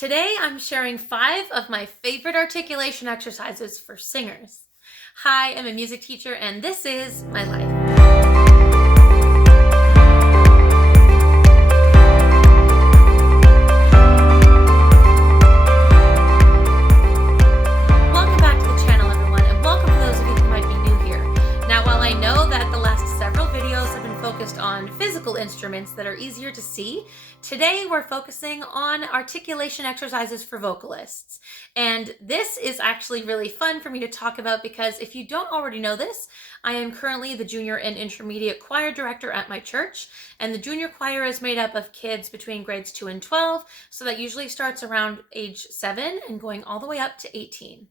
Today I'm sharing 5 of my favorite articulation exercises for singers. Hi, I'm a music teacher and this is my life. Welcome back to the channel, everyone, and welcome to those of you who might be new here. Now, while I know that the last several videos have been focused on physical instruments that are easier to see, today we're focusing on articulation exercises for vocalists. And this is actually really fun for me to talk about because if you don't already know this, I am currently the junior and intermediate choir director at my church. And the junior choir is made up of kids between grades 2 and 12. So that usually starts around age 7 and going all the way up to 18.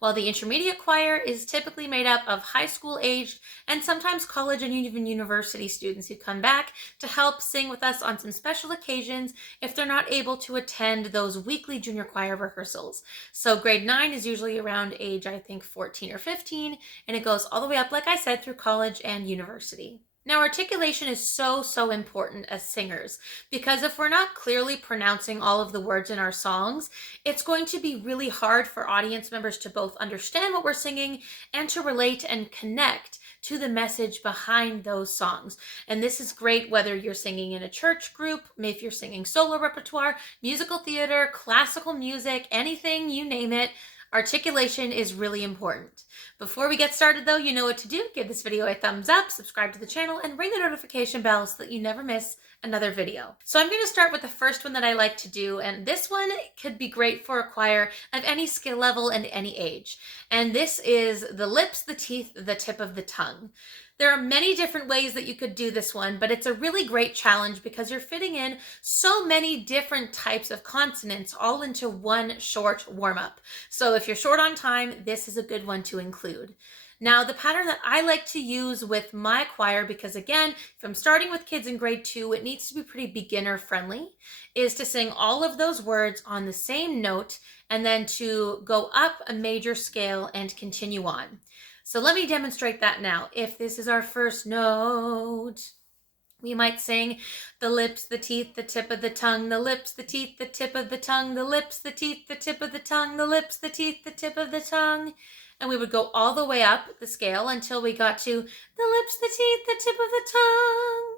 While the intermediate choir is typically made up of high school aged and sometimes college and even university students who come back to help sing with us on some special occasions if they're not able to attend those weekly junior choir rehearsals. So grade 9 is usually around age, I think, 14 or 15, and it goes all the way up, like I said, through college and university. Now, articulation is so important as singers because if we're not clearly pronouncing all of the words in our songs, it's going to be really hard for audience members to both understand what we're singing and to relate and connect to the message behind those songs. And this is great whether you're singing in a church group, maybe if you're singing solo repertoire, musical theater, classical music, anything, you name it. Articulation is really important. Before we get started though, you know what to do. Give this video a thumbs up, subscribe to the channel, and ring the notification bell so that you never miss another video. So I'm going to start with the first one that I like to do, and this one could be great for a choir of any skill level and any age. And this is the lips, the teeth, the tip of the tongue. There are many different ways that you could do this one, but it's a really great challenge because you're fitting in so many different types of consonants all into one short warm-up. So if you're short on time, this is a good one to include. Now, the pattern that I like to use with my choir, because again, if I'm starting with kids in grade 2, it needs to be pretty beginner friendly, is to sing all of those words on the same note and then to go up a major scale and continue on. So let me demonstrate that now. If this is our first note, we might sing the lips, the teeth, the tip of the tongue, the lips, the teeth, the tip of the tongue, the lips, the teeth, the tip of the tongue, the lips, the teeth, the tip of the tongue. And we would go all the way up the scale until we got to the lips, the teeth, the tip of the tongue.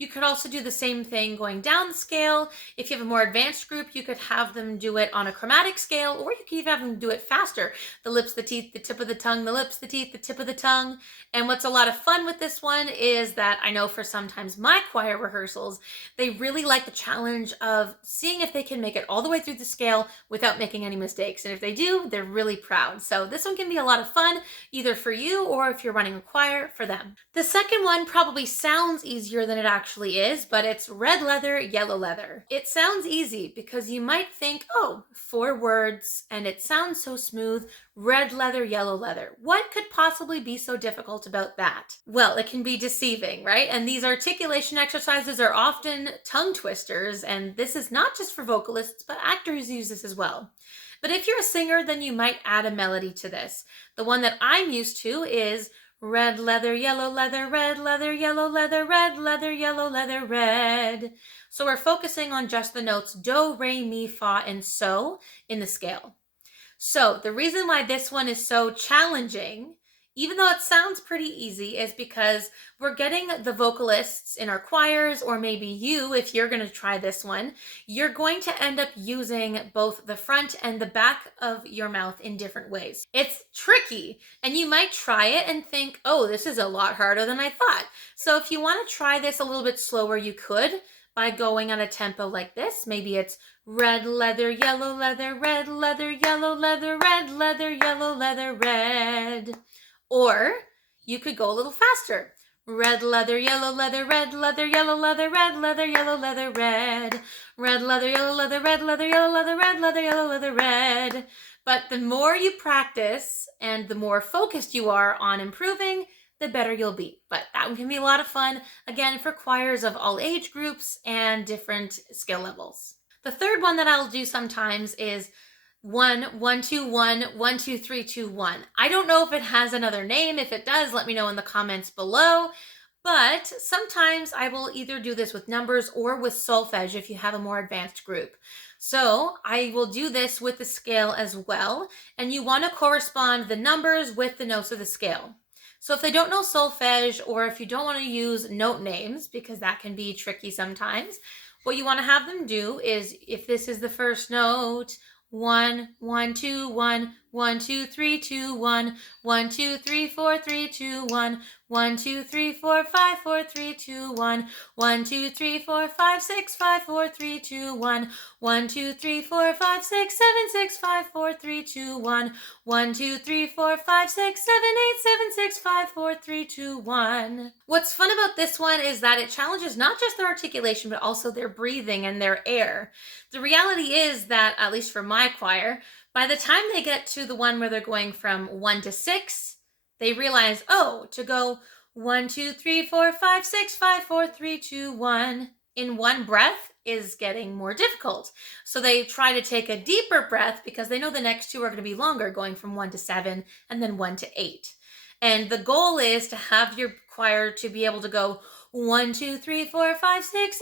You could also do the same thing going down the scale. If you have a more advanced group, you could have them do it on a chromatic scale, or you could even have them do it faster. The lips, the teeth, the tip of the tongue, the lips, the teeth, the tip of the tongue. And what's a lot of fun with this one is that I know for sometimes my choir rehearsals, they really like the challenge of seeing if they can make it all the way through the scale without making any mistakes. And if they do, they're really proud. So this one can be a lot of fun, either for you or if you're running a choir, for them. The second one probably sounds easier than it actually is, but it's red leather, yellow leather. It sounds easy because you might think, oh, 4 words and it sounds so smooth, red leather, yellow leather. What could possibly be so difficult about that? Well, it can be deceiving, right? And these articulation exercises are often tongue twisters, and this is not just for vocalists, but actors use this as well. But if you're a singer, then you might add a melody to this. The one that I'm used to is red leather, yellow leather, red leather, yellow leather, red leather, yellow leather, red. So we're focusing on just the notes do, re, mi, fa, and so in the scale. So the reason why this one is so challenging, even though it sounds pretty easy, is because we're getting the vocalists in our choirs, or maybe you, if you're going to try this one, you're going to end up using both the front and the back of your mouth in different ways. It's tricky, and you might try it and think, oh, this is a lot harder than I thought. So if you want to try this a little bit slower, you could by going on a tempo like this. Maybe it's red leather, yellow leather, red leather, yellow leather, red leather, yellow leather, red. Or you could go a little faster. Red leather, yellow leather, red leather, yellow leather, red leather, yellow leather, red. Red leather, yellow leather, red leather, yellow leather, red leather, yellow leather, red. But the more you practice and the more focused you are on improving, the better you'll be. But that one can be a lot of fun, again, for choirs of all age groups and different skill levels. The third one that I'll do sometimes is 1, 1, 2, 1, 1, 2, 3, 2, 1. I don't know if it has another name. If it does, let me know in the comments below. But sometimes I will either do this with numbers or with solfege if you have a more advanced group. So I will do this with the scale as well, and you want to correspond the numbers with the notes of the scale. So if they don't know solfege, or if you don't want to use note names, because that can be tricky sometimes, what you want to have them do is, if this is the first note, 1, 1, 2, 1, 1, 2, 3, 2, 1, 1, 2, 3, 4, 3, 2, 1, 1, 2, 3, 4, 5, 4, 3, 2, 1, 1, 2, 3, 4, 5, 6, 5, 4, 3, 2, 1, 1, 2, 3, 4, 5, 6, 7, 6, 5, 4, 3, 2, 1, 1, 2, 3, 4, 5, 6, 7, 8, 7, 6, 5, 4, 3, 2, 1. What's fun about this one is that it challenges not just their articulation, but also their breathing and their air. The reality is that, at least for my choir, by the time they get to the one where they're going from 1 to 6, they realize, oh, to go 1, 2, 3, 4, 5, 6, 5, 4, 3, 2, 1 in one breath is getting more difficult. So they try to take a deeper breath because they know the next two are going to be longer, going from 1 to 7 and then 1 to 8. And the goal is to have your choir to be able to go 1, 2, 3, 4, 5, 6, 7, 8,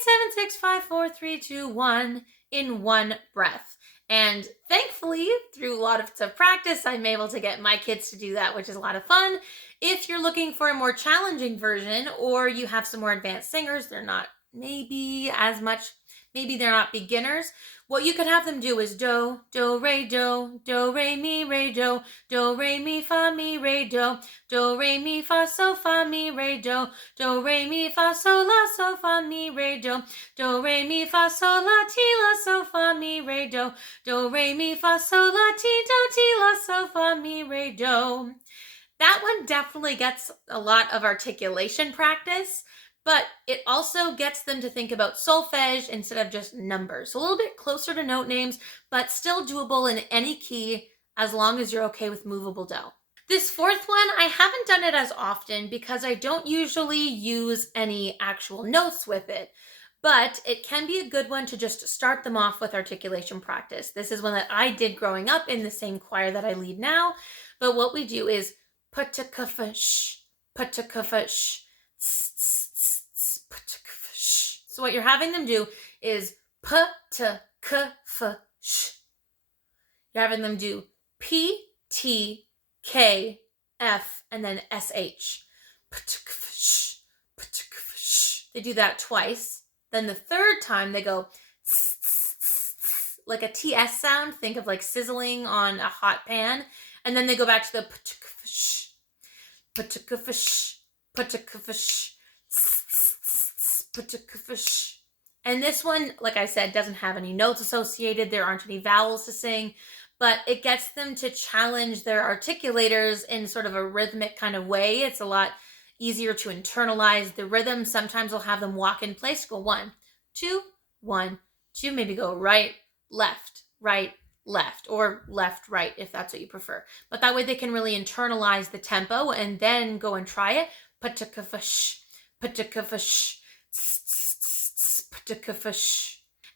7, 6, 5, 4, 3, 2, 1 in one breath. And thankfully, through a lot of practice, I'm able to get my kids to do that, which is a lot of fun. If you're looking for a more challenging version, or you have some more advanced singers, they're not maybe as much, maybe they're not beginners, what you could have them do is do, do, re, do, re, mi, do, re, mi, fa, re, mi, fa, so, fa, mi, re, mi, fa, so, fa, mi, re, re, mi, fa, so, la, so, fa, mi, re, re, mi, fa, so, la, so, fa, mi, re, do. That one definitely gets a lot of articulation practice, but it also gets them to think about solfege instead of just numbers. So a little bit closer to note names, but still doable in any key as long as you're okay with movable do. This fourth one, I haven't done it as often because I don't usually use any actual notes with it, but it can be a good one to just start them off with articulation practice. This is one that I did growing up in the same choir that I lead now, but what we do is put-a-cuff-a-sh, put-a-cuff-a-sh, so what you're having them do is p-t-k-f-sh. You're having them do p-t-k-f and then sh. They do that twice. Then the third time they go like a TS sound. Think of like sizzling on a hot pan. And then they go back to the p-t-k-f-sh, p-t-k-f-sh, p-t-k-f-sh. And this one, like I said, doesn't have any notes associated. There aren't any vowels to sing, but it gets them to challenge their articulators in sort of a rhythmic kind of way. It's a lot easier to internalize the rhythm. Sometimes we'll have them walk in place, go 1, 2, 1, 2, maybe go right, left, or left, right, if that's what you prefer. But that way they can really internalize the tempo and then go and try it. Put-a-cuff-a-sh, put-a-cuff-a-sh.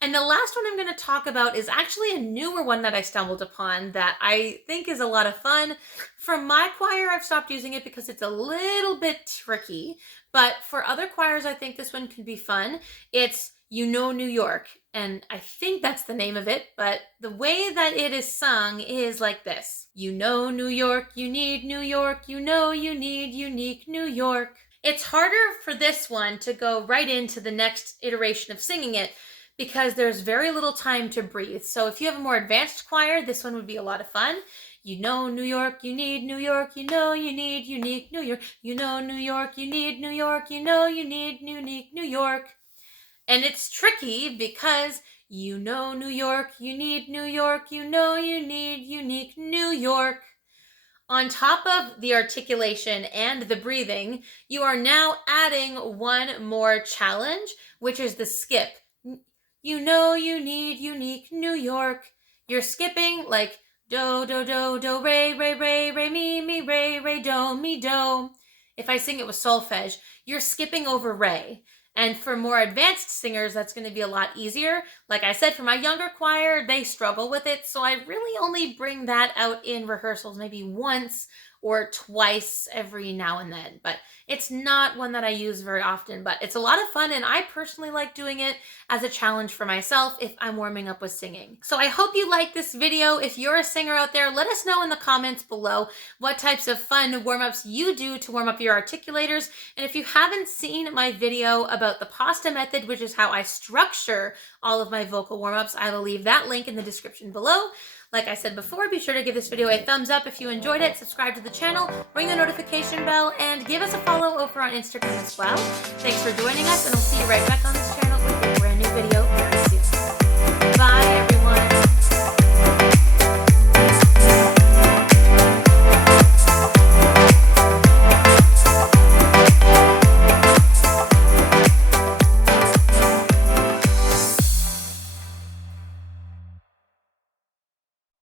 And the last one I'm going to talk about is actually a newer one that I stumbled upon that I think is a lot of fun. For my choir, I've stopped using it because it's a little bit tricky, but for other choirs, I think this one can be fun. It's You Know New York, and I think that's the name of it, but the way that it is sung is like this. You know New York, you need New York, you know you need unique New York. It's harder for this one to go right into the next iteration of singing it because there's very little time to breathe. So if you have a more advanced choir, this one would be a lot of fun. You know New York, you need New York, you know you need unique New York. You know New York, you need New York, you know you need unique New York. And it's tricky because you know New York, you need New York, you know you need unique New York. On top of the articulation and the breathing, you are now adding one more challenge, which is the skip. You know you need unique New York. You're skipping like do, do, do, do, re, re, re, re, mi, re, re, do, mi, do. If I sing it with solfege, you're skipping over re. And for more advanced singers, that's going to be a lot easier. Like I said, for my younger choir, they struggle with it. So I really only bring that out in rehearsals maybe once or twice every now and then, but it's not one that I use very often, but it's a lot of fun, and I personally like doing it as a challenge for myself if I'm warming up with singing. So I hope you like this video. If you're a singer out there, let us know in the comments below what types of fun warm-ups you do to warm up your articulators. And if you haven't seen my video about the pasta method, which is how I structure all of my vocal warm-ups, I will leave that link in the description below. Like I said before, be sure to give this video a thumbs up if you enjoyed it, subscribe to the channel, ring the notification bell, and give us a follow over on Instagram as well. Thanks for joining us, and I'll see you right back on this channel with a brand new video very soon. Bye, everyone.